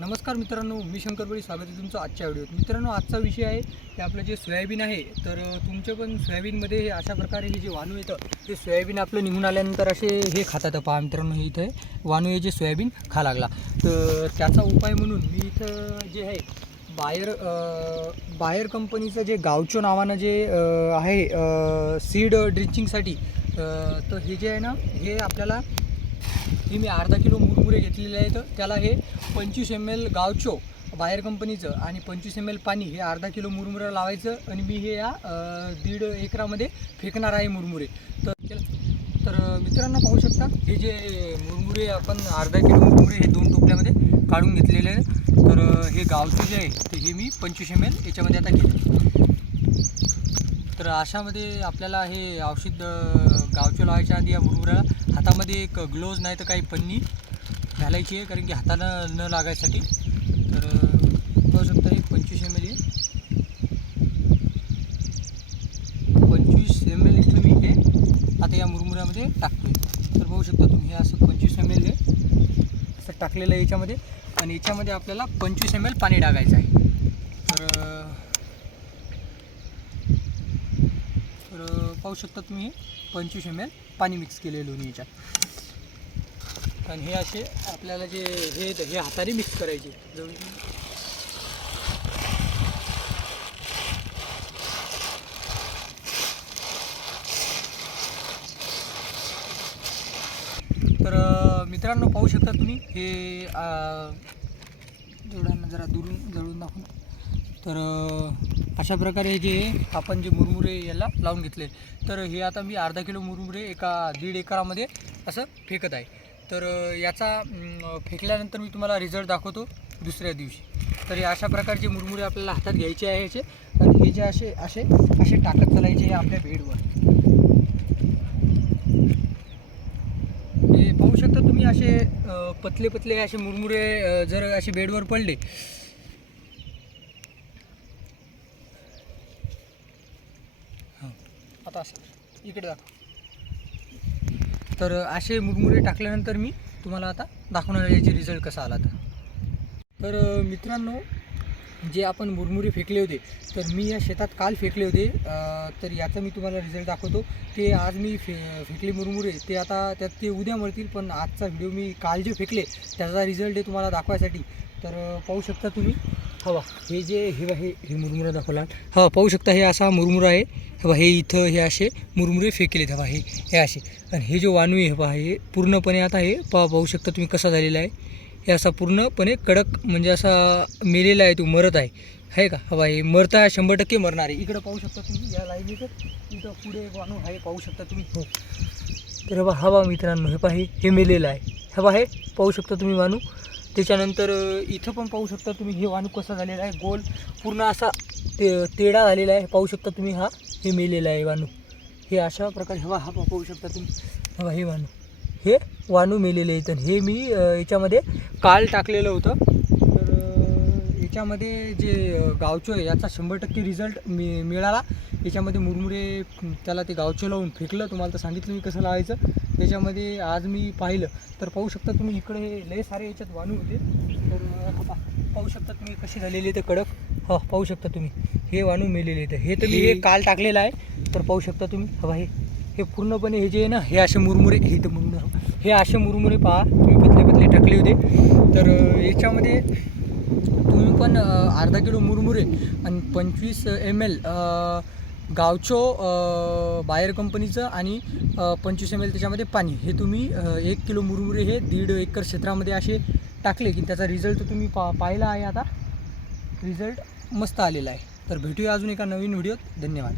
नमस्कार मित्रांनो, मी शंकर बळी. स्वागत आहे तुमचं आजच्या व्हिडिओत. मित्रांनो, आजचा विषय आहे की आपलं जे सोयाबीन आहे, तर तुमच्या पण सोयाबीनमध्ये अशा प्रकारे हे जे वाणू येतं ते सोयाबीन आपलं निघून आल्यानंतर असे हे खातात. पहा मित्रांनो, हे इथं वाणू हे जे सोयाबीन खा लागला, तर त्याचा उपाय म्हणून मी इथं जे आहे बायर कंपनीचं जे गावचो नावानं जे आहे सीड ड्रिंचिंगसाठी, तर हे जे आहे ना, हे आपल्याला हे मी अर्धा किलो मुरमुरे घेतलेले आहेत. त्याला हे 25 ml गावचो बायर कंपनीचं आणि 25 ml पाणी, हे अर्धा किलो मुरमुरे लावायचं आणि मी हे या 1.5 एकरामध्ये फेकणार आहे मुरमुरे. तर मित्रांनो, पाहू शकता हे जे मुरमुरे आपण अर्धा किलो मुरमुरे हे 2 टोपल्यामध्ये काढून घेतलेले आहे. तर हे गावचे जे आहे ते हे मी 25 ml याच्यामध्ये आता घेतले. तर अशामध्ये आपल्याला हे औषध गावच्या लावायच्या आधी या मुरमुऱ्याला हातामध्ये एक ग्लोव्ज नाही तर काही पन्नी घालायची आहे, कारण की हातानं न लागायसाठी. तर पाहू शकता हे 25 ml आहे. 25 ml इथं मी हे आता या मुरमुऱ्यामध्ये टाकतोय. तर पाहू शकता तुम्ही हे असं 25 ml हे असं टाकलेलं आहे याच्यामध्ये, आणि याच्यामध्ये आपल्याला 25 ml पाणी टाकायचं आहे. तर पाहू शकता तुम्ही हे 25 ml पाणी मिक्स केलेलं आहे याच्यात. आणि हे असे आपल्याला जे हे हाताने मिक्स करायचे. तर मित्रांनो, पाहू शकता तुम्ही हे जेवढ्यांना जरा दुरून जळून दाखवून. तर अशा प्रकारे जे आपण जे मुरमुरे याला लावून घेतले, तर हे आता मी अर्धा किलो मुरमुरे एका 1.5 एकरामध्ये असं फेकत आहे. तर याचा फेकल्यानंतर मी तुम्हाला रिझल्ट दाखवतो दुसऱ्या दिवशी. तर हे अशा प्रकारचे मुरमुरे आपल्याला हातात घ्यायचे आहे याचे, आणि हे जे असे असे असे टाकत चालायचे हे आपल्या बेडवर. हे पाहू शकता तुम्ही असे पतले पतले असे मुरमुरे जर असे बेडवर पडले, आता असं इकडे दाखव. तर असे मुरमुरे टाकल्यानंतर मी तुम्हाला आता दाखवणार आहे याचे रिझल्ट कसा आला. तर मित्रांनो, जे आपण मुरमुरे फेकले होते, तर मी या शेतात काल फेकले होते. तर याचा मी तुम्हाला रिझल्ट दाखवतो. ते आज मी फेकले मुरमुरे, ते आता त्यात ते उद्या मिळतील, पण आजचा व्हिडिओ मी काल जे फेकले त्याचा रिझल्ट आहे तुम्हाला दाखवायसाठी. तर पाहू शकता तुम्ही, हवा हे जे हे मुरमुरा दाखवला. हा पाहू शकता, हे असा मुरमुरा आहे. हवा हे इथं हे असे मुरमुरे फेकलेत. हवा हे असे, आणि हे जो वाणू आहे हवा हे पूर्णपणे आता हे पाहू शकता तुम्ही कसा झालेला आहे. हे असा पूर्णपणे कडक, म्हणजे असा मेलेला आहे, तो मरत आहे का. हवा हे मरता 100% मरणार आहे. इकडं पाहू शकता तुम्ही या लाईनीत इथं पुढे वाणू आहे, पाहू शकता तुम्ही. हो, तर हवा मित्रांनो, हे पहा हे मेलेलं आहे. हवा हे पाहू शकता तुम्ही वाणू. त्याच्यानंतर इथं पण पाहू शकता तुम्ही हे वाणू कसा झालेला आहे, गोल पूर्ण असा तेडा झालेला आहे. पाहू शकता तुम्ही, हा हे मेलेला आहे वाणू. हे अशा प्रकारे हवा हा पाहू शकता तुम्ही. हवा हे वाणू मेलेले आहेत. हे मी याच्यामध्ये काल टाकलेलं होतं. तर याच्यामध्ये जे गावचो आहे याचा 100% रिझल्ट मिळाला. याच्यामध्ये मुरमुरे त्याला ते गावचो लावून फेकलं, तुम्हाला तर सांगितलं मी कसं लावायचं. त्याच्यामध्ये आज मी पाहिलं तर पाहू शकता तुम्ही इकडे लय सारे याच्यात वाणू होते. तर पाहू शकता तुम्ही कसे झालेले ते कडक. हा पाहू शकता तुम्ही, हे वाणू मेलेले आहेत. हे तर मी हे काल टाकलेलं आहे. तर पाहू शकता तुम्ही, हवा हे पूर्णपणे हे जे आहे ना, हे असे मुरमुरे, हे तर मुरमुरे, हे असे मुरमुरे पहा तुम्ही पतले पतले टाकले होते. तर याच्यामध्ये तुम्ही पण अर्धा किलो मुरमुरे आणि 25 ml गावचो बायर कंपनीचं आणि 25 ml त्याच्यामध्ये पाणी, हे तुम्ही 1 किलो मुरमुरे हे 1.5 एकर क्षेत्रामध्ये असे टाकले की त्याचा रिझल्ट तुम्ही पाहिला आहे. आता रिझल्ट मस्त आलेला आहे. तर भेटूया अजून एका नवीन व्हिडिओत. धन्यवाद.